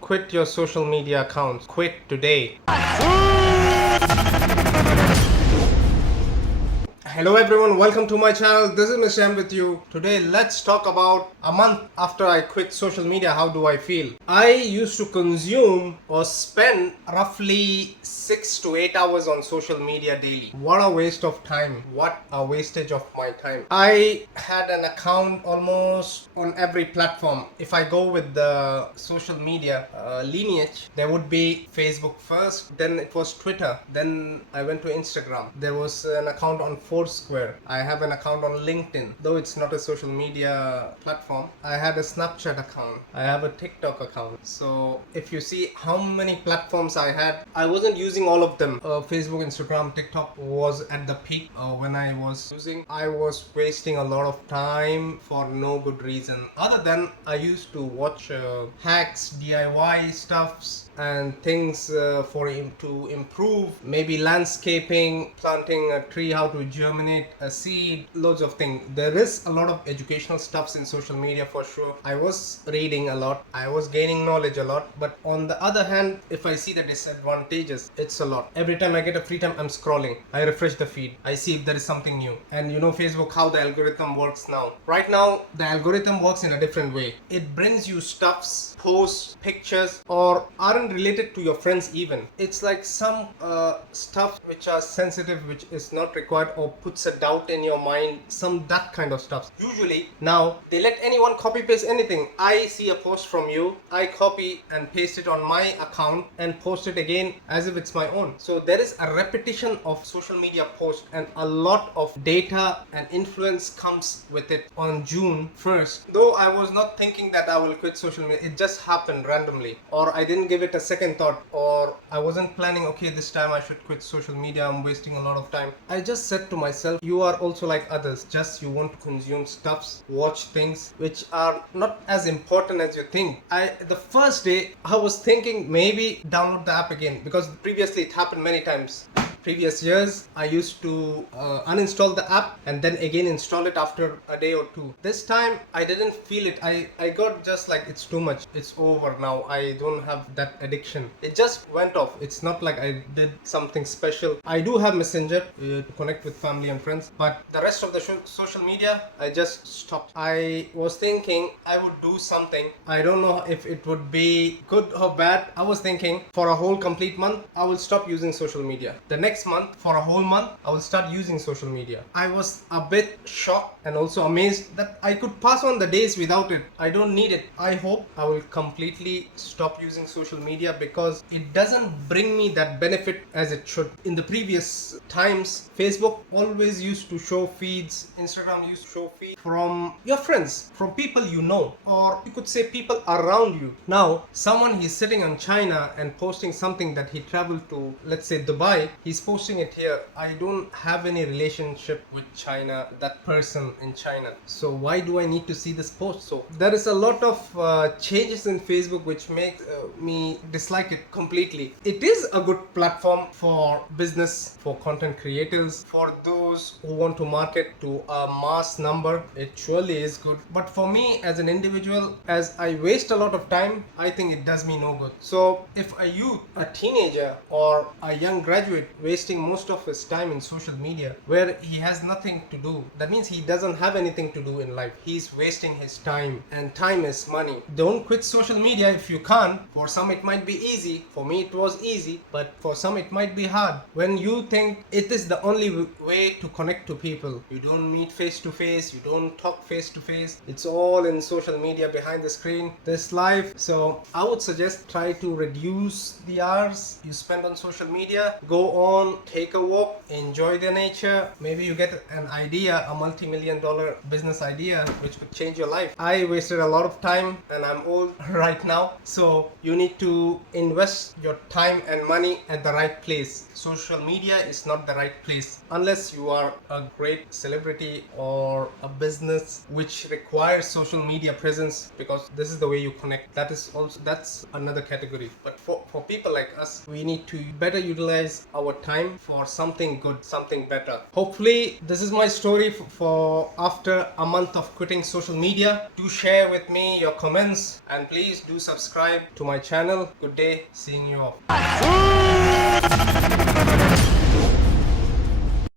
Quit your social media accounts. Quit today. Hello everyone, welcome to my channel. This is Mr. M with you. Today let's talk about a month after I quit social media. How do I feel? I used to consume or spend roughly 6 to 8 hours on social media daily. What a waste of time. What a wastage of my time. I had an account almost on every platform. If I go with the social media lineage, there would be Facebook first, then it was Twitter, then I went to Instagram. There was an account on Foursquare. I have an account on LinkedIn, though it's not a social media platform. I had a Snapchat account. I have a TikTok account. So if you see how many platforms I had, I wasn't using all of them. Facebook, Instagram, TikTok was at the peak when I was using. I was wasting a lot of time for no good reason. Other than I used to watch hacks, DIY stuffs, and things to improve, maybe landscaping, planting a tree, how to germinate a seed, loads of things. There is a lot of educational stuffs in social media for sure. I was reading a lot, I was gaining knowledge a lot, but on the other hand, if I see the disadvantages, it's a lot. Every time I get a free time, I'm scrolling, I refresh the feed, I see if there is something new. And you know Facebook, how the algorithm works now. Right now the algorithm works in a different way. It brings you stuffs, posts, pictures, or aren't related to your friends even. It's like some stuff which are sensitive, which is not required, or puts a doubt in your mind, some that kind of stuff. Usually now they let anyone copy paste anything. I see a post from you, I copy and paste it on my account and post it again as if it's my own. So there is a repetition of social media posts, and a lot of data and influence comes with it. On June 1st, though I was not thinking that I will quit social media, it just happened randomly, or I didn't give it a second thought, or I wasn't planning, okay, this time I should quit social media, I'm wasting a lot of time. I just said to myself, you are also like others, just you want to consume stuffs, watch things which are not as important as you think. The first day I was thinking maybe download the app again, because previously it happened many times. Previous years I used to uninstall the app and then again install it after a day or two. This time I didn't feel it. I got just like, it's too much, it's over now, I don't have that addiction. It just went off. It's not like I did something special. I do have Messenger to connect with family and friends, but the rest of the social media I just stopped. I was thinking I would do something. I don't know if it would be good or bad. I was thinking for a whole complete month I will stop using social media. The next month, for a whole month, I will start using social media. I was a bit shocked and also amazed that I could pass on the days without it. I don't need it. I hope I will completely stop using social media, because it doesn't bring me that benefit as it should. In the previous times, Facebook always used to show feeds, Instagram used to show feeds from your friends, from people you know, or you could say people around you. Now, someone he's sitting in China and posting something that he traveled to, let's say Dubai, he's posting it here. I don't have any relationship with China, that person in China. So why do I need to see this post? So there is a lot of changes in Facebook which makes me dislike it completely. It is a good platform for business, for content creators, for those who want to market to a mass number. It surely is good. But for me as an individual, as I waste a lot of time, I think it does me no good. So if a youth, a teenager, or a young graduate wasting most of his time in social media where he has nothing to do, that means he doesn't have anything to do in life. He's wasting his time, and time is money. Don't quit social media if you can't. For some it might be easy. For me it was easy, but for some it might be hard. When you think it is the only way to connect to people, you don't meet face to face, you don't talk face to face, it's all in social media behind the screen, this life. So I would suggest try to reduce the hours you spend on social media. Go on, take a walk, enjoy the nature. Maybe you get an idea, a multi-million-dollar business idea which could change your life. I wasted a lot of time and I'm old right now, so you need to invest your time and money at the right place. Social media is not the right place unless you are a great celebrity or a business which requires social media presence, because this is the way you connect. That's another category. But for people like us, we need to better utilize our time for something good, something better. Hopefully, this is my story for after a month of quitting social media. Do share with me your comments and please do subscribe to my channel. Good day, seeing you off.